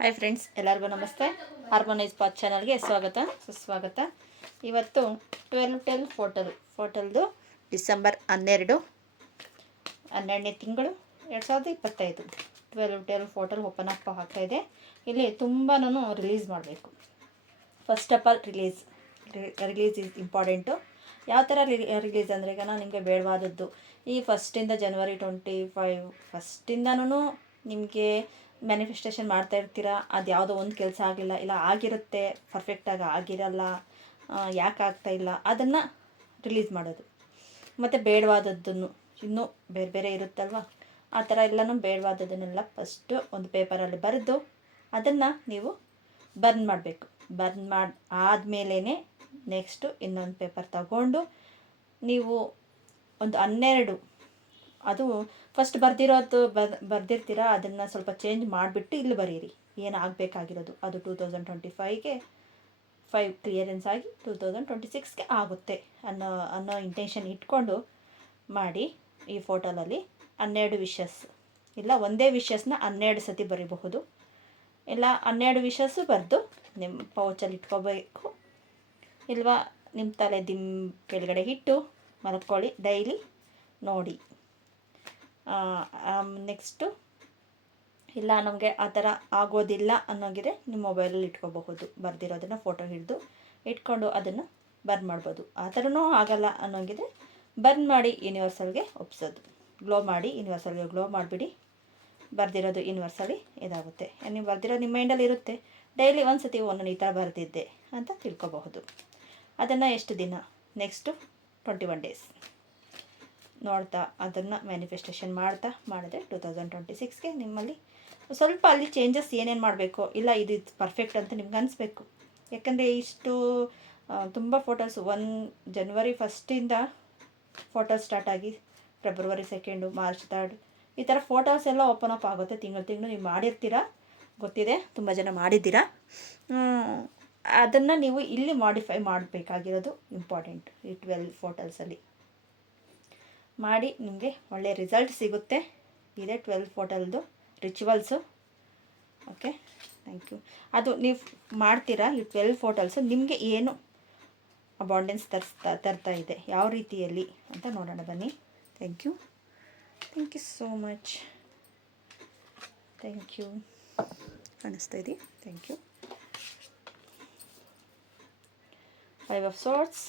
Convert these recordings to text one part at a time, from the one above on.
Hi friends, ಎಲ್ಲರಿಗೂ ನಮಸ್ತೆ. Harmonise path ಚಾನಲ್ಗೆ ಸ್ವಾಗತ ಸುಸ್ವಾಗತ. ಇವತ್ತು 12/12 ಫೋಟಲ್ದು ಡಿಸೆಂಬರ್ 12ನೇ ತಿಂಗಳು 2025 12/12 ಫೋಟಲ್ ಓಪನ್ ಅಪ್ ಆಗ್ತಾಯಿದೆ. ಇಲ್ಲಿ ತುಂಬಾ ರಿಲೀಸ್ ಮಾಡಬೇಕು. First of all release is important. ಯಾವ ಥರ ರಿಲೀಸ್ ಅಂದರೆ, ಈಗ ನಿಮಗೆ ಬೇಡವಾದದ್ದು ಈ ಫಸ್ಟಿಂದ ಜನವರಿ 25 ಫಸ್ಟಿಂದನೂ ನಿಮಗೆ ಮ್ಯಾನಿಫೆಸ್ಟೇಷನ್ ಮಾಡ್ತಾ ಇರ್ತೀರ. ಅದು ಯಾವುದೋ ಒಂದು ಕೆಲಸ ಆಗಿಲ್ಲ, ಇಲ್ಲ ಆಗಿರುತ್ತೆ ಪರ್ಫೆಕ್ಟಾಗಿ ಆಗಿರಲ್ಲ, ಯಾಕೆ ಆಗ್ತಾಯಿಲ್ಲ, ಅದನ್ನು ರಿಲೀಸ್ ಮಾಡೋದು. ಮತ್ತು ಬೇಡವಾದದ್ದನ್ನು ಇನ್ನೂ ಬೇರೆ ಬೇರೆ ಇರುತ್ತಲ್ವ, ಆ ಥರ ಎಲ್ಲನೂ ಬೇಡವಾದದ್ದನ್ನೆಲ್ಲ ಫಸ್ಟು ಒಂದು ಪೇಪರಲ್ಲಿ ಬರೆದು ಅದನ್ನು ನೀವು ಬರ್ನ್ ಮಾಡಬೇಕು. ಬರ್ನ್ ಮಾಡಿ ಆದಮೇಲೇ ನೆಕ್ಸ್ಟು ಇನ್ನೊಂದು ಪೇಪರ್ ತಗೊಂಡು ನೀವು ಒಂದು 12 ಅದು ಫಸ್ಟ್ ಬರ್ದಿರ್ತೀರ, ಅದನ್ನು ಸ್ವಲ್ಪ ಚೇಂಜ್ ಮಾಡಿಬಿಟ್ಟು ಇಲ್ಲಿ ಬರೀರಿ ಏನು ಆಗಬೇಕಾಗಿರೋದು. ಅದು 2025ಗೆ 5 ಕ್ಲಿಯರೆನ್ಸ್ ಆಗಿ 2026ಗೆ ಆಗುತ್ತೆ ಅನ್ನೋ ಇಂಟೆನ್ಷನ್ ಇಟ್ಕೊಂಡು ಮಾಡಿ. ಈ ಫೋಟೋಲಲ್ಲಿ 12 ವಿಶಸ್ ಇಲ್ಲ ಒಂದೇ ವಿಶಸ್ನ 12 ಸತಿ ಬರೀಬಹುದು, ಇಲ್ಲ 12 ವಿಶಸ್ಸು ಬರೆದು ನಿಮ್ಮ ಪೌಚಲ್ಲಿ ಇಟ್ಕೋಬೇಕು, ಇಲ್ವಾ ನಿಮ್ಮ ತಲೆ ಕೆಳಗಡೆ ಇಟ್ಟು ಮಲ್ಕೊಳ್ಳಿ, ಡೈಲಿ ನೋಡಿ. ನೆಕ್ಸ್ಟು ಇಲ್ಲ ನಮಗೆ ಆ ಥರ ಆಗೋದಿಲ್ಲ ಅನ್ನೋಗಿದೆ, ನಿಮ್ಮ ಮೊಬೈಲಲ್ಲಿ ಇಟ್ಕೋಬಹುದು. ಬರೆದಿರೋದನ್ನು ಫೋಟೋ ಹಿಡಿದು ಇಟ್ಕೊಂಡು ಅದನ್ನು ಬರ್ನ್ ಮಾಡ್ಬೋದು. ಆ ಥರನೂ ಆಗಲ್ಲ ಅನ್ನೋಂಗಿದೆ, ಬರ್ನ್ ಮಾಡಿ ಯೂನಿವರ್ಸಲ್ಗೆ ಒಪ್ಸೋದು. ಗ್ಲೋ ಮಾಡಿ ಯೂನಿವರ್ಸಲ್ಗೆ ಗ್ಲೋ ಮಾಡಿಬಿಡಿ. ಬರೆದಿರೋದು ಯೂನಿವರ್ಸಲ್ಲಿ ಇದಾಗುತ್ತೆ. ನೀವು ಬರೆದಿರೋದು ನಿಮ್ಮ ಮೈಂಡಲ್ಲಿ ಇರುತ್ತೆ. ಡೈಲಿ ಒಂದು ಸತಿ ಒಂದೊಂದು ಈ ಥರ ಬರೆದಿದ್ದೆ ಅಂತ ತಿಳ್ಕೊಬಹುದು. ಅದನ್ನು ಎಷ್ಟು ದಿನ, ನೆಕ್ಸ್ಟು 21 ಡೇಸ್ ನೋಡ್ತಾ ಅದನ್ನು ಮ್ಯಾನಿಫೆಸ್ಟೇಷನ್ ಮಾಡಿದ್ರೆ 2026ಗೆ ನಿಮ್ಮಲ್ಲಿ ಸ್ವಲ್ಪ ಅಲ್ಲಿ ಚೇಂಜಸ್ ಏನೇನು ಮಾಡಬೇಕು, ಇಲ್ಲ ಇದು ಪರ್ಫೆಕ್ಟ್ ಅಂತ ನಿಮ್ಗೆ ಅನಿಸ್ಬೇಕು. ಯಾಕಂದರೆ ಇಷ್ಟು ತುಂಬ ಫೋಟೋಸ್ ಜನವರಿ 1 ಫೋಟೋಸ್ ಸ್ಟಾರ್ಟ್ ಆಗಿ ಫೆಬ್ರವರಿ 2, ಮಾರ್ಚ್ 3 ಈ ಥರ ಫೋಟೋಸ್ ಎಲ್ಲ ಓಪನ್ ಅಪ್ ಆಗುತ್ತೆ. ತಿಂಗಳು ನೀವು ಮಾಡಿರ್ತೀರ, ಗೊತ್ತಿದೆ, ತುಂಬ ಜನ ಮಾಡಿದ್ದೀರಾ. ಅದನ್ನು ನೀವು ಇಲ್ಲಿ ಮಾಡಿಫೈ ಮಾಡಬೇಕಾಗಿರೋದು ಇಂಪಾರ್ಟೆಂಟ್. ಈ 12 ಫೋಟೋಸಲ್ಲಿ ಮಾಡಿ ನಿಮಗೆ ಒಳ್ಳೆಯ ರಿಸಲ್ಟ್ ಸಿಗುತ್ತೆ. ಇದೆ 12 ಫೋಟೋಲ್ದು ರಿಚುವಲ್ಸು. Okay, thank you. ಅದು ನೀವು ಮಾಡ್ತೀರಾ ಈ 12 ಫೋಟೋಲ್ಸು ನಿಮಗೆ ಏನು ಅಬಾಂಡೆನ್ಸ್ ತರ್ತಾ ಇದೆ, ಯಾವ ರೀತಿಯಲ್ಲಿ ಅಂತ ನೋಡೋಣ ಬನ್ನಿ. Thank you so much. Thank you. ಕಾಣಿಸ್ತಾ ಇದೆ. Thank you. 5 of Swords,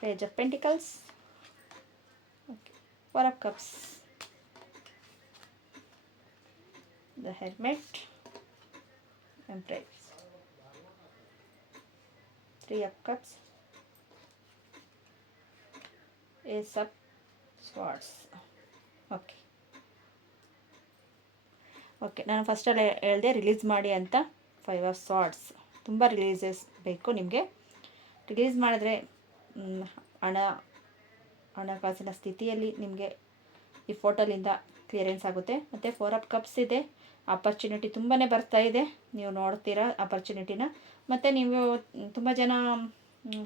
Page of Pentacles, okay. 4 of Cups, the Hermit, Empress, 3 of Cups, Ace of Swords. Okay, ನಾನು ಫಸ್ಟಲ್ಲಿ ಹೇಳಿದೆ ರಿಲೀಸ್ ಮಾಡಿ ಅಂತ. 5 of Swords ತುಂಬ ರಿಲೀಸಸ್ ಬೇಕು ನಿಮಗೆ. ರಿಲೀಸ್ ಮಾಡಿದ್ರೆ ಹಣಕಾಸಿನ ಸ್ಥಿತಿಯಲ್ಲಿ ನಿಮಗೆ ಈ ಫೋಟೋಲಿಂದ ಕ್ಲಿಯರೆನ್ಸ್ ಆಗುತ್ತೆ. ಮತ್ತು 4 of Cups ಇದೆ. ಆಪರ್ಚುನಿಟಿ ತುಂಬಾ ಬರ್ತಾ ಇದೆ, ನೀವು ನೋಡ್ತೀರಾ ಆಪರ್ಚುನಿಟಿನ. ಮತ್ತು ನೀವು ತುಂಬ ಜನ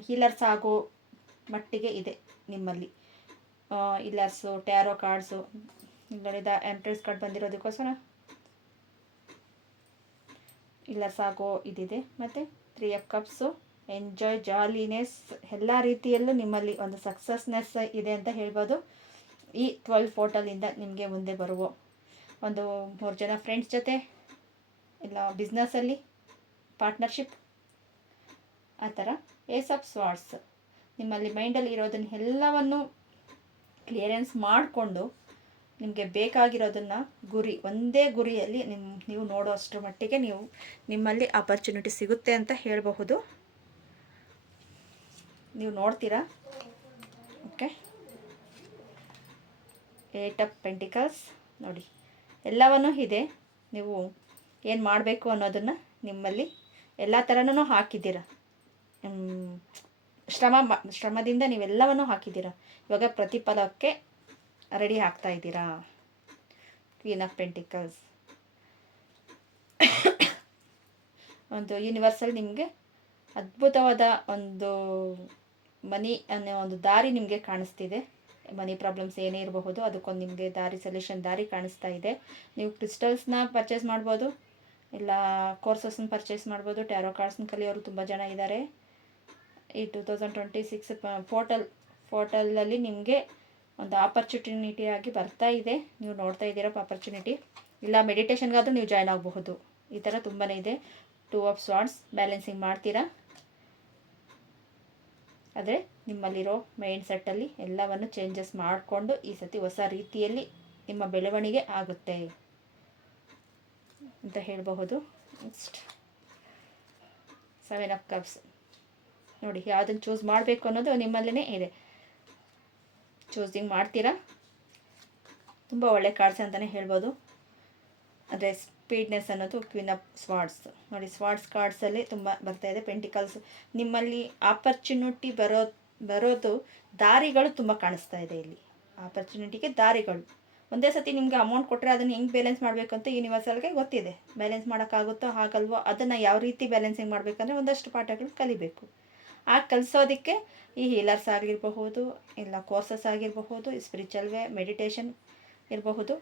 ಹೀಲರ್ಸ್ ಆಗೋ ಮಟ್ಟಿಗೆ ಇದೆ ನಿಮ್ಮಲ್ಲಿ. ಹೀಲರ್ಸು, ಟ್ಯಾರೋ ಕಾರ್ಡ್ಸು, ನೋಡಿದ ಎಂಪ್ರೆಸ್ ಕಾರ್ಡ್ ಬಂದಿರೋದಕ್ಕೋಸ್ಕರ ಹೀಲರ್ಸ್ ಆಗೋ ಇದಿದೆ. ಮತ್ತು 3 of Cups, ಎಂಜಾಯ್, ಜಾಲಿನೆಸ್, ಎಲ್ಲ ರೀತಿಯಲ್ಲೂ ನಿಮ್ಮಲ್ಲಿ ಒಂದು ಸಕ್ಸಸ್ನೆಸ್ ಇದೆ ಅಂತ ಹೇಳ್ಬೋದು. ಈ 12 ಫೋಟೋಲಿಂದ ನಿಮಗೆ ಮುಂದೆ ಬರುವ ಒಂದು 3 ಜನ ಫ್ರೆಂಡ್ಸ್ ಜೊತೆ, ಇಲ್ಲ ಬಿಸ್ನೆಸ್ಸಲ್ಲಿ ಪಾರ್ಟ್ನರ್ಶಿಪ್, ಆ ಥರ. ಏಸ್ ಆಫ್ ಸ್ವಾರ್ಡ್ಸ್ ನಿಮ್ಮಲ್ಲಿ ಮೈಂಡಲ್ಲಿ ಇರೋದನ್ನ ಎಲ್ಲವನ್ನು ಕ್ಲಿಯರೆನ್ಸ್ ಮಾಡಿಕೊಂಡು ನಿಮಗೆ ಬೇಕಾಗಿರೋದನ್ನು ಒಂದೇ ಗುರಿಯಲ್ಲಿ ನೀವು ನೋಡೋ ಅಷ್ಟರ ಮಟ್ಟಿಗೆ ನಿಮ್ಮಲ್ಲಿ ಆಪರ್ಚುನಿಟಿ ಸಿಗುತ್ತೆ ಅಂತ ಹೇಳಬಹುದು. ನೀವು ನೋಡ್ತೀರಾ. ಓಕೆ, 8 of Pentacles ನೋಡಿ, ಎಲ್ಲವನ್ನೂ ಇದೆ. ನೀವು ಏನು ಮಾಡಬೇಕು ಅನ್ನೋದನ್ನು ನಿಮ್ಮಲ್ಲಿ ಎಲ್ಲ ಥರನೂ ಹಾಕಿದ್ದೀರ. ಶ್ರಮದಿಂದ ನೀವೆಲ್ಲವನ್ನೂ ಹಾಕಿದ್ದೀರ. ಇವಾಗ ಪ್ರತಿಫಲಕ್ಕೆ ರೆಡಿ ಆಗ್ತಾ ಇದ್ದೀರಾ. ಕ್ವೀನ್ ಆಫ್ ಪೆಂಟಿಕಲ್ಸ್, ಒಂದು ಯೂನಿವರ್ಸಲ್ ನಿಮಗೆ ಅದ್ಭುತವಾದ ಒಂದು ಮನಿ ಅನ್ನೋ ಒಂದು ದಾರಿ ನಿಮಗೆ ಕಾಣಿಸ್ತಿದೆ. ಮನಿ ಪ್ರಾಬ್ಲಮ್ಸ್ ಏನೇ ಇರಬಹುದು ಅದಕ್ಕೊಂದು ನಿಮಗೆ ದಾರಿ ಕಾಣಿಸ್ತಾ ಇದೆ. ನೀವು ಕ್ರಿಸ್ಟಲ್ಸ್ನ ಪರ್ಚೇಸ್ ಮಾಡ್ಬೋದು, ಇಲ್ಲ ಕೋರ್ಸಸ್ನ ಪರ್ಚೇಸ್ ಮಾಡ್ಬೋದು. ಟ್ಯಾರೋ ಕಾರ್ಡ್ಸ್ನ ಕಲಿಯೋರು ತುಂಬ ಜನ ಇದ್ದಾರೆ. ಈ 2026 ಪೋರ್ಟಲಲ್ಲಿ ನಿಮಗೆ ಒಂದು ಆಪರ್ಚುನಿಟಿಯಾಗಿ ಬರ್ತಾ ಇದೆ. ನೀವು ನೋಡ್ತಾ ಇದ್ದೀರಾ ಆಪರ್ಚುನಿಟಿ. ಇಲ್ಲ ಮೆಡಿಟೇಷನ್ಗಾದರೂ ನೀವು ಜಾಯ್ನ್ ಆಗಬಹುದು. ಈ ಥರ ತುಂಬಾ ಇದೆ. 2 ಆಫ್ ಸ್ವಾರ್ಡ್ಸ್ ಬ್ಯಾಲೆನ್ಸಿಂಗ್ ಮಾಡ್ತೀರಾ. ಆದರೆ ನಿಮ್ಮಲ್ಲಿರೋ ಮೈಂಡ್ ಸೆಟ್ಟಲ್ಲಿ ಎಲ್ಲವನ್ನು ಚೇಂಜಸ್ ಮಾಡಿಕೊಂಡು ಈ ಸತಿ ಹೊಸ ರೀತಿಯಲ್ಲಿ ನಿಮ್ಮ ಬೆಳವಣಿಗೆ ಆಗುತ್ತೆ ಅಂತ ಹೇಳಬಹುದು. Next 7 of cups. ನೋಡಿ, ಯಾವುದನ್ನು ಚೂಸ್ ಮಾಡಬೇಕು ಅನ್ನೋದು ನಿಮ್ಮಲ್ಲೇ ಇದೆ. ಚೂಸಿಂಗ್ ಮಾಡ್ತೀರಾ. ತುಂಬ ಒಳ್ಳೆ ಕಾರ್ಡ್ಸ್ ಅಂತಲೇ ಹೇಳ್ಬೋದು. ಆದರೆ ಸ್ಪೀಡ್ನೆಸ್ ಅನ್ನೋದು ಕ್ವೀನ್ ಆಫ್ ಸ್ವಾರ್ಡ್ಸ್. ನೋಡಿ, ಸ್ವಾರ್ಡ್ಸ್ ಕಾರ್ಡ್ಸಲ್ಲಿ ತುಂಬ ಬರ್ತಾ ಇದೆ. ಪೆಂಟಿಕಲ್ಸ್. ನಿಮ್ಮಲ್ಲಿ ಆಪರ್ಚುನಿಟಿ ಬರೋದು ದಾರಿಗಳು ತುಂಬ ಕಾಣಿಸ್ತಾ ಇದೆ ಇಲ್ಲಿ. ಆಪರ್ಚುನಿಟಿಗೆ ದಾರಿಗಳು. ಒಂದೇ ಸತಿ ನಿಮಗೆ ಅಮೌಂಟ್ ಕೊಟ್ಟರೆ ಅದನ್ನು ಹೆಂಗೆ ಬ್ಯಾಲೆನ್ಸ್ ಮಾಡಬೇಕು ಅಂತ ಯೂನಿವರ್ಸಲ್ಗೆ ಗೊತ್ತಿದೆ. ಬ್ಯಾಲೆನ್ಸ್ ಮಾಡೋಕ್ಕಾಗುತ್ತೋ ಹಾಗಲ್ವೋ ಅದನ್ನು ಯಾವ ರೀತಿ ಬ್ಯಾಲೆನ್ಸಿಂಗ್ ಮಾಡಬೇಕಂದ್ರೆ ಒಂದಷ್ಟು ಪಾಠಗಳು ಕಲಿಬೇಕು. ಆ ಕಲಿಸೋದಕ್ಕೆ ಈ ಹೀಲರ್ಸ್ ಆಗಿರಬಹುದು, ಇಲ್ಲ ಕೋರ್ಸಸ್ ಆಗಿರಬಹುದು, ಸ್ಪಿರಿಚುವಲ್ ವೇ ಮೆಡಿಟೇಷನ್ ಇರಬಹುದು,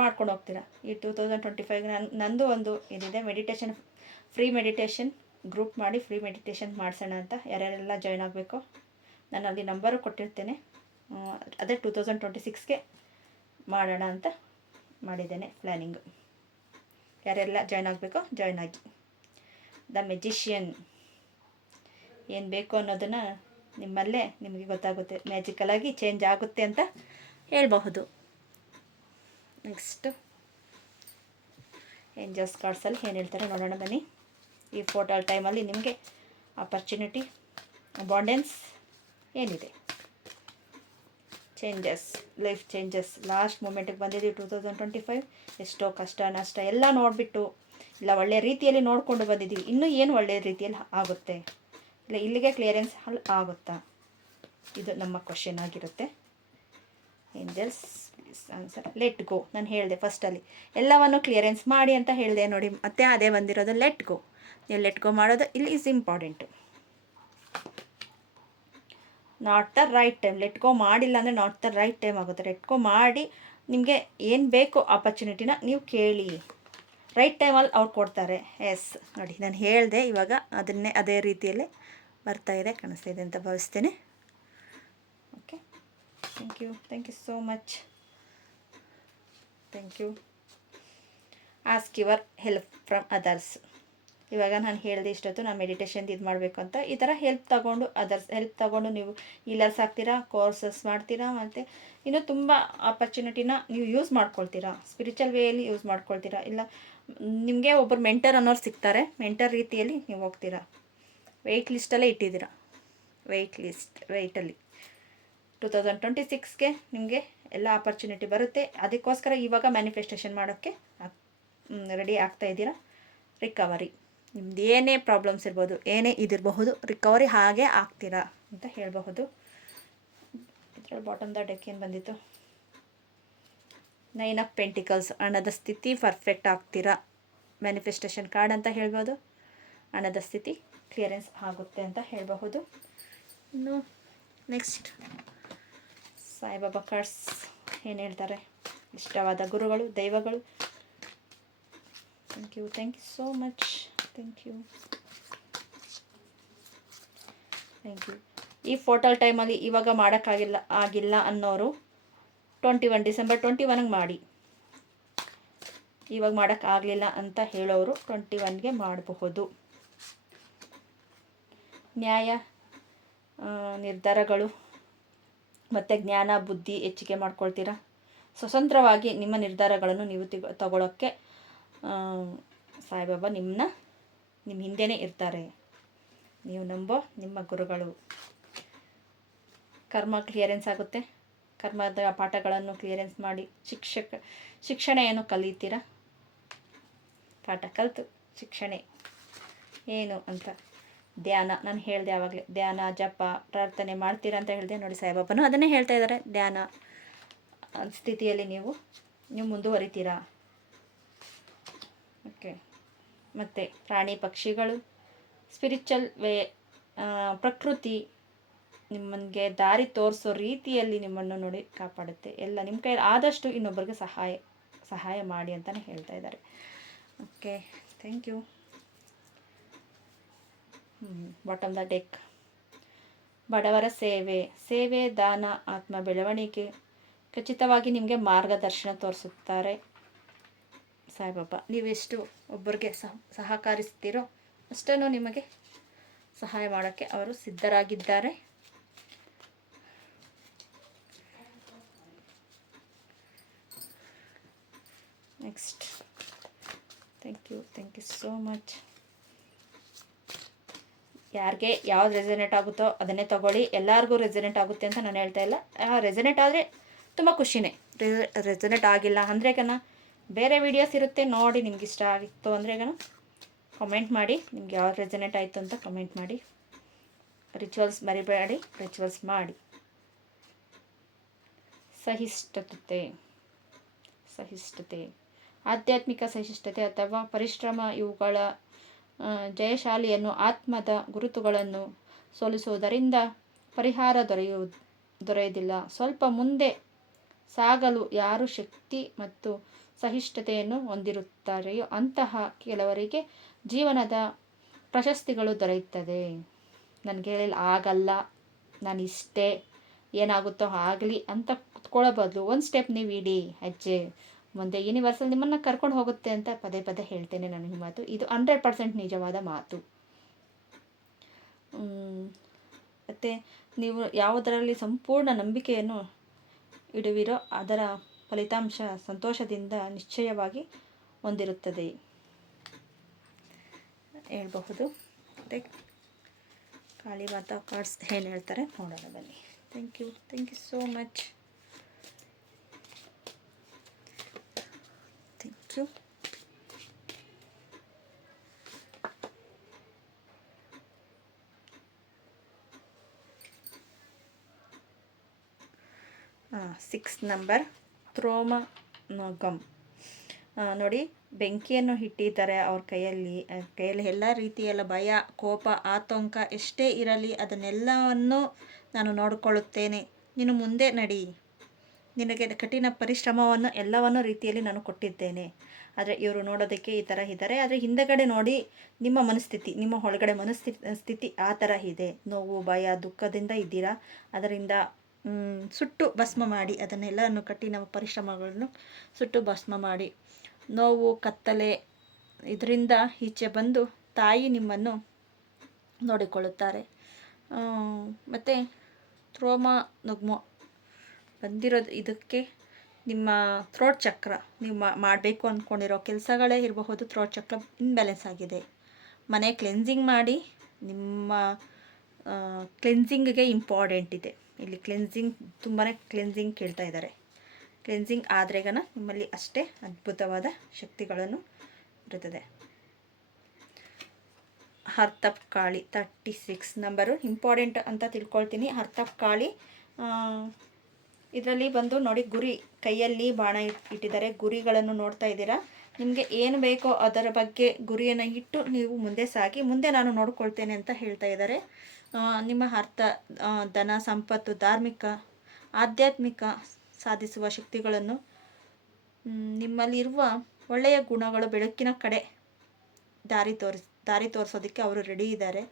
ಮಾಡ್ಕೊಂಡು ಹೋಗ್ತೀರಾ. ಈ 2025 ನಂದು ಒಂದು ಇದಿದೆ, ಮೆಡಿಟೇಷನ್, ಫ್ರೀ ಮೆಡಿಟೇಷನ್ ಗ್ರೂಪ್ ಮಾಡಿ ಫ್ರೀ ಮೆಡಿಟೇಷನ್ ಮಾಡಿಸೋಣ ಅಂತ. ಯಾರ್ಯಾರೆಲ್ಲ ಜಾಯ್ನ್ ಆಗಬೇಕು ನಾನು ಅಲ್ಲಿ ನಂಬರು ಕೊಟ್ಟಿರ್ತೇನೆ. ಅದೇ 2026ಗೆ ಮಾಡೋಣ ಅಂತ ಮಾಡಿದ್ದೇನೆ ಪ್ಲ್ಯಾನಿಂಗು. ಯಾರೆಲ್ಲ ಜಾಯ್ನ್ ಆಗಬೇಕೋ ಜಾಯ್ನ್ ಆಗಿ. ದ ಮೆಜಿಷಿಯನ್ ಏನು ಬೇಕು ಅನ್ನೋದನ್ನು ನಿಮ್ಮಲ್ಲೇ ನಿಮಗೆ ಗೊತ್ತಾಗುತ್ತೆ. ಮ್ಯಾಜಿಕಲಾಗಿ ಚೇಂಜ್ ಆಗುತ್ತೆ ಅಂತ ಹೇಳಬಹುದು. ನೆಕ್ಸ್ಟ್ ಏಂಜಲ್ಸ್ ಕಾರ್ಡ್ಸಲ್ಲಿ ಏನು ಹೇಳ್ತಾರೆ ನೋಡೋಣ ಬನ್ನಿ. ಈ ಪೋರ್ಟಲ್ ಟೈಮಲ್ಲಿ ನಿಮಗೆ ಆಪರ್ಚುನಿಟಿ, ಅಬಾಂಡೆನ್ಸ್ ಏನಿದೆ, ಚೇಂಜಸ್, ಲೈಫ್ ಚೇಂಜಸ್. ಲಾಸ್ಟ್ ಮೂಮೆಂಟಿಗೆ ಬಂದಿದ್ದೀವಿ 2025. ಎಷ್ಟೋ ಕಷ್ಟ ನಷ್ಟ ಎಲ್ಲ ನೋಡಿಬಿಟ್ಟು ಇಲ್ಲ ಒಳ್ಳೆಯ ರೀತಿಯಲ್ಲಿ ನೋಡಿಕೊಂಡು ಬಂದಿದ್ದೀವಿ. ಇನ್ನೂ ಏನು ಒಳ್ಳೆಯ ರೀತಿಯಲ್ಲಿ ಆಗುತ್ತೆ, ಇಲ್ಲ ಇಲ್ಲಿಗೆ ಕ್ಲಿಯರೆನ್ಸ್ ಆಗುತ್ತಾ, ಇದು ನಮ್ಮ ಕ್ವಶನ್ ಆಗಿರುತ್ತೆ. Angels please answer. Let go. ನಾನು ಹೇಳಿದೆ ಫಸ್ಟಲ್ಲಿ ಎಲ್ಲವನ್ನು ಕ್ಲಿಯರೆನ್ಸ್ ಮಾಡಿ ಅಂತ ಹೇಳಿದೆ. ನೋಡಿ ಮತ್ತೆ ಅದೇ ಬಂದಿರೋದು, ಲೆಟ್ ಗೋ. ನೀವು ಲೆಟ್ ಗೋ ಮಾಡೋದು ಇಲ್ಲಿ is important. Not the right time. Let go ಮಾಡಿಲ್ಲ ಅಂದರೆ ನಾಟ್ ದ ರೈಟ್ ಟೈಮ್ ಆಗುತ್ತೆ. ಲೆಟ್ ಗೋ ಮಾಡಿ ನಿಮಗೆ ಏನು ಬೇಕು ಆಪರ್ಚುನಿಟಿನ ನೀವು ಕೇಳಿ. ರೈಟ್ ಟೈಮಲ್ಲಿ ಅವ್ರು ಕೊಡ್ತಾರೆ. ಎಸ್, ನೋಡಿ ನಾನು ಹೇಳಿದೆ ಇವಾಗ ಅದನ್ನೇ ಅದೇ ರೀತಿಯಲ್ಲೇ ಬರ್ತಾ ಇದೆ, ಕಾಣಿಸ್ತಾ ಇದೆ ಅಂತ ಭಾವಿಸ್ತೇನೆ. Okay, thank you so much. Thank you. Ask your help from others. ಇವಾಗ ನಾನು ಹೇಳಿದೆ ಇಷ್ಟೊತ್ತು ನಾನು ಮೆಡಿಟೇಷನ್ ಇದು ಮಾಡಬೇಕು ಅಂತ. ಈ ಥರ ಹೆಲ್ಪ್ ತಗೊಂಡು ನೀವು ಹೀಲರ್ಸ್ ಆಗ್ತೀರಾ, ಕೋರ್ಸಸ್ ಮಾಡ್ತೀರಾ, ಮತ್ತು ಇನ್ನೂ ತುಂಬ ಆಪರ್ಚುನಿಟಿನ ನೀವು ಯೂಸ್ ಮಾಡ್ಕೊಳ್ತೀರಾ. ಸ್ಪಿರಿಚುವಲ್ ವೇಯಲ್ಲಿ ಯೂಸ್ ಮಾಡ್ಕೊಳ್ತೀರಾ. ಇಲ್ಲ ನಿಮಗೆ ಒಬ್ಬರು ಮೆಂಟರ್ ಅನ್ನೋರು ಸಿಗ್ತಾರೆ, ಮೆಂಟರ್ ರೀತಿಯಲ್ಲಿ ನೀವು ಹೋಗ್ತೀರಾ. ವೆಯ್ಟ್ ಲಿಸ್ಟಲ್ಲೇ ಇಟ್ಟಿದ್ದೀರಾ. ವೆಯ್ಟಲ್ಲಿ 2026ಗೆ ನಿಮಗೆ ಎಲ್ಲ ಆಪರ್ಚುನಿಟಿ ಬರುತ್ತೆ. ಅದಕ್ಕೋಸ್ಕರ ಇವಾಗ ಮ್ಯಾನಿಫೆಸ್ಟೇಷನ್ ಮಾಡೋಕ್ಕೆ ರೆಡಿ ಆಗ್ತಾಯಿದ್ದೀರಾ. ರಿಕವರಿ, ನಿಮ್ದು ಏನೇ ಪ್ರಾಬ್ಲಮ್ಸ್ ಇರ್ಬೋದು, ಏನೇ ಇದಿರಬಹುದು, ರಿಕವರಿ ಹಾಗೆ ಆಗ್ತೀರಾ ಅಂತ ಹೇಳಬಹುದು. ಇದರಲ್ಲಿ ಬಾಟಮ್ ದ ಡೆಕ್ ಏನು ಬಂದಿತ್ತು, 9 ಆಫ್ ಪೆಂಟಿಕಲ್ಸ್. ಹಣದ ಸ್ಥಿತಿ ಪರ್ಫೆಕ್ಟ್ ಆಗ್ತೀರಾ. ಮ್ಯಾನಿಫೆಸ್ಟೇಷನ್ ಕಾರ್ಡ್ ಅಂತ ಹೇಳ್ಬೋದು. ಹಣದ ಸ್ಥಿತಿ ಕ್ಲಿಯರೆನ್ಸ್ ಆಗುತ್ತೆ ಅಂತ ಹೇಳಬಹುದು. ಇನ್ನು ನೆಕ್ಸ್ಟ್ ಸಾಯಿಬಾಬಾ ಕಾರ್ಡ್ಸ್ ಏನು ಹೇಳ್ತಾರೆ, ಇಷ್ಟವಾದ ಗುರುಗಳು, ದೈವಗಳು. Thank you so much. Thank you. ಈ ಪೋರ್ಟಲ್ ಟೈಮಲ್ಲಿ ಇವಾಗ ಮಾಡೋಕ್ಕಾಗಿಲ್ಲ ಅನ್ನೋರು 21 ಡಿಸೆಂಬರ್ 21ಗೆ ಮಾಡಿ. ಇವಾಗ ಮಾಡೋಕ್ಕಾಗಲಿಲ್ಲ ಅಂತ ಹೇಳೋರು 21ಗೆ ಮಾಡಬಹುದು. ನ್ಯಾಯ, ನಿರ್ಧಾರಗಳು ಮತ್ತು ಜ್ಞಾನ, ಬುದ್ಧಿ ಹೆಚ್ಚಿಗೆ ಮಾಡ್ಕೊಳ್ತೀರಾ. ಸ್ವತಂತ್ರವಾಗಿ ನಿಮ್ಮ ನಿರ್ಧಾರಗಳನ್ನು ನೀವು ತಗೊಳ್ಳೋಕ್ಕೆ ಸಾಯಿಬಾಬಾ ನಿಮ್ಮ ಹಿಂದೆಯೇ ಇರ್ತಾರೆ. ನೀವು ನಂಬೋ ನಿಮ್ಮ ಗುರುಗಳು. ಕರ್ಮ ಕ್ಲಿಯರೆನ್ಸ್ ಆಗುತ್ತೆ. ಕರ್ಮದ ಪಾಠಗಳನ್ನು ಕ್ಲಿಯರೆನ್ಸ್ ಮಾಡಿ ಶಿಕ್ಷಣೆಯನ್ನು ಕಲಿತೀರಾ. ಪಾಠ ಕಲಿತು ಶಿಕ್ಷಣೆ ಏನು ಅಂತ. ಧ್ಯಾನ, ನಾನು ಹೇಳಿದೆ ಆವಾಗಲೇ, ಧ್ಯಾನ, ಜಪ, ಪ್ರಾರ್ಥನೆ ಮಾಡ್ತೀರಾ ಅಂತ ಹೇಳಿದೆ. ನೋಡಿ ಸಾಯಿಬಾಬಾನು ಅದನ್ನೇ ಹೇಳ್ತಾ ಇದ್ದಾರೆ. ಧ್ಯಾನ ಸ್ಥಿತಿಯಲ್ಲಿ ನೀವು ಮುಂದುವರಿತೀರಾ. ಓಕೆ. ಮತ್ತು ಪ್ರಾಣಿ ಪಕ್ಷಿಗಳು, ಸ್ಪಿರಿಚುವಲ್ ವೇ, ಪ್ರಕೃತಿ, ನಿಮಗೆ ದಾರಿ ತೋರಿಸೋ ರೀತಿಯಲ್ಲಿ ನಿಮ್ಮನ್ನು ನೋಡಿ ಕಾಪಾಡುತ್ತೆ. ಎಲ್ಲ ನಿಮ್ಮ ಕೈಯಲ್ಲಿ ಆದಷ್ಟು ಇನ್ನೊಬ್ಬರಿಗೆ ಸಹಾಯ ಮಾಡಿ ಅಂತಲೇ ಹೇಳ್ತಾ ಇದ್ದಾರೆ. Okay, thank you. Bottom the deck. ಬಡವರ ಸೇವೆ, ದಾನ, ಆತ್ಮ ಬೆಳವಣಿಗೆ, ಖಚಿತವಾಗಿ ನಿಮಗೆ ಮಾರ್ಗದರ್ಶನ ತೋರಿಸುತ್ತಾರೆ ಸಾಯಿಬಾಬಾ. ನೀವೆಷ್ಟು ಒಬ್ಬರಿಗೆ ಸಹಕರಿಸ್ತೀರೋ ಅಷ್ಟನ್ನು ನಿಮಗೆ ಸಹಾಯ ಮಾಡೋಕ್ಕೆ ಅವರು ಸಿದ್ಧರಾಗಿದ್ದಾರೆ. Next, thank you so much. ಯಾರಿಗೆ ಯಾವ್ದು ರೆಸನೇಟ್ ಆಗುತ್ತೋ ಅದನ್ನೇ ತಗೊಳ್ಳಿ. ಎಲ್ಲರಿಗೂ ರೆಸನೇಟ್ ಆಗುತ್ತೆ ಅಂತ ನಾನು ಹೇಳ್ತಾ ಇಲ್ಲ. ರೆಸನೇಟ್ ಆದರೆ ತುಂಬ ಖುಷಿನೇ. ರೆಸನೇಟ್ ಆಗಿಲ್ಲ ಅಂದರೆ ಬೇರೆ ವೀಡಿಯೋಸ್ ಇರುತ್ತೆ ನೋಡಿ. ನಿಮ್ಗೆ ಇಷ್ಟ ಆಗಿತ್ತು ಅಂದರೆ ಕಮೆಂಟ್ ಮಾಡಿ. ನಿಮ್ಗೆ ಯಾವ್ದು ರೆಸನೇಟ್ ಆಯಿತು ಅಂತ ಕಮೆಂಟ್ ಮಾಡಿ. ರಿಚುವಲ್ಸ್ ಮರಿಬೇಡಿ, ರಿಚುವಲ್ಸ್ ಮಾಡಿ. ಸಹಿಷ್ಣುತೆ, ಆಧ್ಯಾತ್ಮಿಕ ಸಹಿಷ್ಣುತೆ ಅಥವಾ ಪರಿಶ್ರಮ ಇವುಗಳ ಜಯಶಾಲಿಯನ್ನು ಆತ್ಮದ ಗುರುತುಗಳನ್ನು ಸೋಲಿಸುವುದರಿಂದ ಪರಿಹಾರ ದೊರೆಯುವುದಿಲ್ಲ. ಸ್ವಲ್ಪ ಮುಂದೆ ಸಾಗಲು ಯಾರು ಶಕ್ತಿ ಮತ್ತು ಸಹಿಷ್ಣುತೆಯನ್ನು ಹೊಂದಿರುತ್ತಾರೆಯೋ ಅಂತಹ ಕೆಲವರಿಗೆ ಜೀವನದ ಪ್ರಶಸ್ತಿಗಳು ದೊರೆಯುತ್ತದೆ. ನನಗೆ ಆಗಲ್ಲ, ನಾನು ಇಷ್ಟೇ, ಏನಾಗುತ್ತೋ ಆಗಲಿ ಅಂತ ಕುತ್ಕೊಳ್ಳೋ ಬದಲು ಒಂದು ಸ್ಟೆಪ್ ನೀವು ಇಡಿ, ಹೆಜ್ಜೆ ಮುಂದೆ. ಯೂನಿವರ್ಸಲ್ ನಿಮ್ಮನ್ನು ಕರ್ಕೊಂಡು ಹೋಗುತ್ತೆ ಅಂತ ಪದೇ ಪದೇ ಹೇಳ್ತೇನೆ ನಾನು ಈ ಮಾತು. ಇದು 100% ನಿಜವಾದ ಮಾತು. ಮತ್ತು ನೀವು ಯಾವುದರಲ್ಲಿ ಸಂಪೂರ್ಣ ನಂಬಿಕೆಯನ್ನು ಇಡುವಿರೋ ಅದರ ಫಲಿತಾಂಶ ಸಂತೋಷದಿಂದ ನಿಶ್ಚಯವಾಗಿ ಹೊಂದಿರುತ್ತದೆ ಹೇಳಬಹುದು. ಮತ್ತು ಕಾಳಿ ಮಾತಾ ಕಾರ್ಡ್ಸ್ ಏನು ಹೇಳ್ತಾರೆ ನೋಡೋಣ ಬನ್ನಿ. Thank you so much. Thank you. Six number, ಥ್ರೋಮನೋಗಮ್. ನೋಡಿ, ಬೆಂಕಿಯನ್ನು ಇಟ್ಟಿದ್ದಾರೆ ಅವ್ರ ಕೈಯಲ್ಲಿ ಎಲ್ಲ ರೀತಿಯಲ್ಲ ಭಯ, ಕೋಪ, ಆತಂಕ ಎಷ್ಟೇ ಇರಲಿ ಅದನ್ನೆಲ್ಲವನ್ನು ನಾನು ನೋಡಿಕೊಳ್ಳುತ್ತೇನೆ. ನೀನು ಮುಂದೆ ನಡಿ, ನಿನಗೆ ಕಠಿಣ ಪರಿಶ್ರಮವನ್ನು ಎಲ್ಲವನ್ನು ರೀತಿಯಲ್ಲಿ ನಾನು ಕೊಟ್ಟಿದ್ದೇನೆ. ಆದರೆ ಇವರು ನೋಡೋದಕ್ಕೆ ಈ ಥರ ಇದ್ದಾರೆ, ಆದರೆ ಹಿಂದೆಗಡೆ ನೋಡಿ ನಿಮ್ಮ ಮನಸ್ಥಿತಿ, ನಿಮ್ಮ ಒಳಗಡೆ ಮನಸ್ಥಿತಿ ಆ ಥರ ಇದೆ. ನೋವು, ಭಯ, ದುಃಖದಿಂದ ಇದ್ದೀರಾ. ಅದರಿಂದ ಸುಟ್ಟು ಭಸ್ಮ ಮಾಡಿ, ಅದನ್ನೆಲ್ಲವನ್ನು ಕಠಿಣ ಪರಿಶ್ರಮಗಳನ್ನು ಸುಟ್ಟು ಭಸ್ಮ ಮಾಡಿ, ನೋವು, ಕತ್ತಲೆ ಇದರಿಂದ ಈಚೆ ಬಂದು ತಾಯಿ ನಿಮ್ಮನ್ನು ನೋಡಿಕೊಳ್ಳುತ್ತಾರೆ. ಮತ್ತು ಥ್ರೋಮನೋಗಮ್ ಬಂದಿರೋದು ಇದಕ್ಕೆ ನಿಮ್ಮ ಥ್ರೋಟ್ ಚಕ್ರ, ನೀವು ಮಾಡಬೇಕು ಅಂದ್ಕೊಂಡಿರೋ ಕೆಲಸಗಳೇ ಇರಬಹುದು. ಥ್ರೋಟ್ ಚಕ್ರ ಇನ್ಬ್ಯಾಲೆನ್ಸ್ ಆಗಿದೆ. ಮನೆ ಕ್ಲೆನ್ಸಿಂಗ್ ಮಾಡಿ, ನಿಮ್ಮ ಕ್ಲೆನ್ಸಿಂಗ್ಗೆ ಇಂಪಾರ್ಟೆಂಟ್ ಇದೆ ಇಲ್ಲಿ. ಕ್ಲೆನ್ಸಿಂಗ್ ತುಂಬಾ ಕ್ಲೆನ್ಸಿಂಗ್ ಕೇಳ್ತಾ ಇದ್ದಾರೆ. ಕ್ಲೆನ್ಸಿಂಗ್ ಆದ್ರೆಗನ ನಿಮ್ಮಲ್ಲಿ ಅಷ್ಟೇ ಅದ್ಭುತವಾದ ಶಕ್ತಿಗಳನ್ನು ಇರುತ್ತದೆ. Earth of Kali 36 number important ಅಂತ ತಿಳ್ಕೊಳ್ತೀನಿ. ಹರ್ತ್ ಆಫ್ ಕಾಳಿ ಇದರಲ್ಲಿ ಬಂದು ನೋಡಿ, ಗುರಿ ಕೈಯಲ್ಲಿ ಬಾಣ ಇಟ್ಟಿದ್ದಾರೆ. ಗುರಿಗಳನ್ನು ನೋಡ್ತಾ ಇದ್ದೀರಾ. ನಿಮಗೆ ಏನು ಬೇಕೋ ಅದರ ಬಗ್ಗೆ ಗುರಿಯನ್ನು ಇಟ್ಟು ನೀವು ಮುಂದೆ ಸಾಗಿ, ಮುಂದೆ ನಾನು ನೋಡ್ಕೊಳ್ತೇನೆ ಅಂತ ಹೇಳ್ತಾ ಇದ್ದಾರೆ. ನಿಮ್ಮ ಅರ್ಥ, ಧನ, ಸಂಪತ್ತು, ಧಾರ್ಮಿಕ, ಆಧ್ಯಾತ್ಮಿಕ ಸಾಧಿಸುವ ಶಕ್ತಿಗಳನ್ನು, ನಿಮ್ಮಲ್ಲಿರುವ ಒಳ್ಳೆಯ ಗುಣಗಳು ಬೆಳಕಿನ ಕಡೆ ದಾರಿ ತೋರಿಸೋದಕ್ಕೆ ಅವರು ರೆಡಿ ಇದ್ದಾರೆ.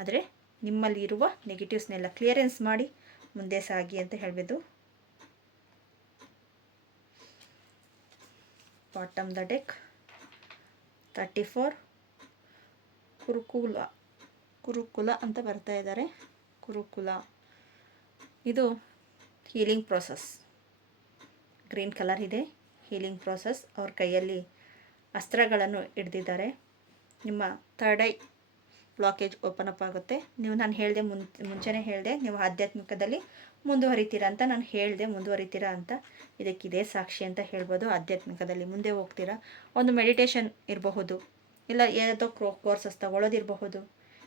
ಆದರೆ ನಿಮ್ಮಲ್ಲಿರುವ ನೆಗೆಟಿವ್ಸ್ನೆಲ್ಲ ಕ್ಲಿಯರೆನ್ಸ್ ಮಾಡಿ ಮುಂದೆ ಸಾಗಿ ಅಂತ ಹೇಳ್ಬೋದು. ಬಾಟಮ್ ದ ಡೆಕ್ 34 ಕುರುಕುಲ ಅಂತ ಬರ್ತಾ ಇದ್ದಾರೆ. ಕುರುಕುಲ ಇದು ಹೀಲಿಂಗ್ ಪ್ರೋಸೆಸ್. ಗ್ರೀನ್ ಕಲರ್ ಇದೆ, ಹೀಲಿಂಗ್ ಪ್ರೋಸೆಸ್. ಅವ್ರ ಕೈಯಲ್ಲಿ ಅಸ್ತ್ರಗಳನ್ನು ಹಿಡ್ದಿದ್ದಾರೆ. ನಿಮ್ಮ third I blockage open up ಆಗುತ್ತೆ. ನಾನು ಹೇಳಿದೆ, ಮುಂಚೆನೇ ಹೇಳಿದೆ, ನೀವು ಆಧ್ಯಾತ್ಮಿಕದಲ್ಲಿ ಮುಂದುವರಿತೀರಾ ಅಂತ ನಾನು ಹೇಳಿದೆ. ಮುಂದುವರಿತೀರಾ ಅಂತ ಇದಕ್ಕಿದೆ ಸಾಕ್ಷಿ ಅಂತ ಹೇಳ್ಬೋದು. ಆಧ್ಯಾತ್ಮಿಕದಲ್ಲಿ ಮುಂದೆ ಹೋಗ್ತೀರಾ. ಒಂದು ಮೆಡಿಟೇಷನ್ ಇರಬಹುದು, ಇಲ್ಲ ಯಾವುದೋ ಕೋರ್ಸಸ್ ತಗೊಳ್ಳೋದಿರಬಹುದು,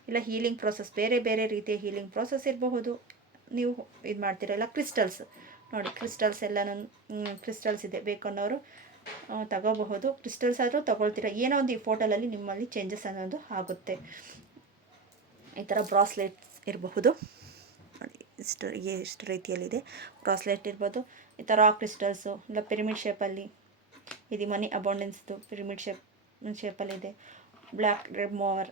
ಇಲ್ಲ ಹೀಲಿಂಗ್ ಪ್ರೋಸೆಸ್, ಬೇರೆ ಬೇರೆ ರೀತಿಯ ಹೀಲಿಂಗ್ ಪ್ರೋಸೆಸ್ ಇರಬಹುದು. ನೀವು ಇದು ಮಾಡ್ತೀರಾ. ಇಲ್ಲ ಕ್ರಿಸ್ಟಲ್ಸ್ ನೋಡಿ, ಕ್ರಿಸ್ಟಲ್ಸ್ ಎಲ್ಲ ಕ್ರಿಸ್ಟಲ್ಸ್ ಇದೆ, ಬೇಕನ್ನೋರು ತಗೋಬಹುದು. ಕ್ರಿಸ್ಟಲ್ಸ್ ಆದರೂ ತಗೊಳ್ತೀರಾ. ಏನೋ ಒಂದು ಈ ಫೋಟೋಲಲ್ಲಿ ನಿಮ್ಮಲ್ಲಿ ಚೇಂಜಸ್ ಅನ್ನೋದು ಆಗುತ್ತೆ. ಈ ಥರ ಬ್ರಾಸ್ಲೆಟ್ಸ್ ಇರಬಹುದು. ನೋಡಿ ಇಷ್ಟು ರೀತಿಯಲ್ಲಿದೆ. ಬ್ರಾಸ್ಲೆಟ್ ಇರ್ಬೋದು, ಈ ಥರ ರಾಕ್ ಕ್ರಿಸ್ಟಲ್ಸು, ಇಲ್ಲ ಪಿರಮಿಡ್ ಶೇಪಲ್ಲಿ ಇದು ಮನಿ ಅಬೌಂಡೆನ್ಸ್ದು ಪಿರಮಿಡ್ ಶೇಪಲ್ಲಿದೆ. ಬ್ಲ್ಯಾಕ್ ರೆಡ್ ಮೂವರ್,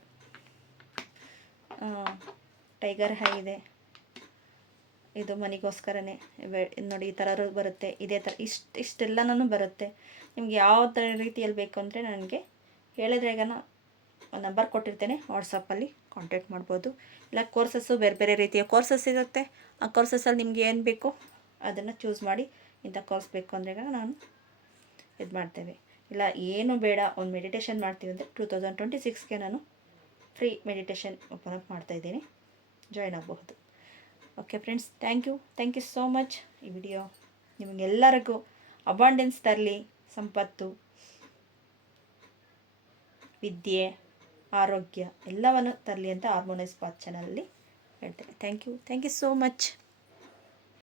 ಟೈಗರ್ ಹೈ ಇದೆ, ಇದು ಮನಿಗೋಸ್ಕರನೇ. ನೋಡಿ ಈ ಥರ ಬರುತ್ತೆ, ಇದೇ ಥರ ಇಷ್ಟೆಲ್ಲನೂ ಬರುತ್ತೆ. ನಿಮ್ಗೆ ಯಾವ ಥರ ರೀತಿಯಲ್ಲಿ ಬೇಕು ಅಂದರೆ ನನಗೆ ಹೇಳಿದ್ರೆ ಈಗ ನಂಬರ್ ಕೊಟ್ಟಿರ್ತೇನೆ, ವಾಟ್ಸಪ್ಪಲ್ಲಿ ಕಾಂಟ್ಯಾಕ್ಟ್ ಮಾಡ್ಬೋದು. ಇಲ್ಲ ಕೋರ್ಸಸ್ಸು ಬೇರೆ ಬೇರೆ ರೀತಿಯ ಕೋರ್ಸಸ್ ಇರುತ್ತೆ. ಆ ಕೋರ್ಸಸ್ಸಲ್ಲಿ ನಿಮ್ಗೆ ಏನು ಬೇಕೋ ಅದನ್ನು ಚೂಸ್ ಮಾಡಿ ಇಂಥ ಕೋರ್ಸ್ ಬೇಕು ಅಂದರೆ ನಾನು ಇದು ಮಾಡ್ತೇವೆ. ಇಲ್ಲ ಏನು ಬೇಡ, ಒಂದು ಮೆಡಿಟೇಷನ್ ಮಾಡ್ತೀವಿ ಅಂದರೆ 2026ಗೆ ನಾನು ಫ್ರೀ ಮೆಡಿಟೇಷನ್ ಓಪನ್ ಅಪ್ ಮಾಡ್ತಾಯಿದ್ದೀನಿ, ಜಾಯ್ನ್ ಆಗಬಹುದು. Okay friends, thank you so much. ಈ ವಿಡಿಯೋ ನಿಮಗೆಲ್ಲರಿಗೂ ಅಬಂಡೆನ್ಸ್ ತರಲಿ, ಸಂಪತ್ತು, ವಿದ್ಯೆ, ಆರೋಗ್ಯ ಎಲ್ಲವನ್ನು ತರಲಿ ಅಂತ ಹಾರ್ಮೋನೈಸ್ ಪಾತ್ ಚಾನಲಲ್ಲಿ ಹೇಳ್ತೇನೆ. Thank you so much.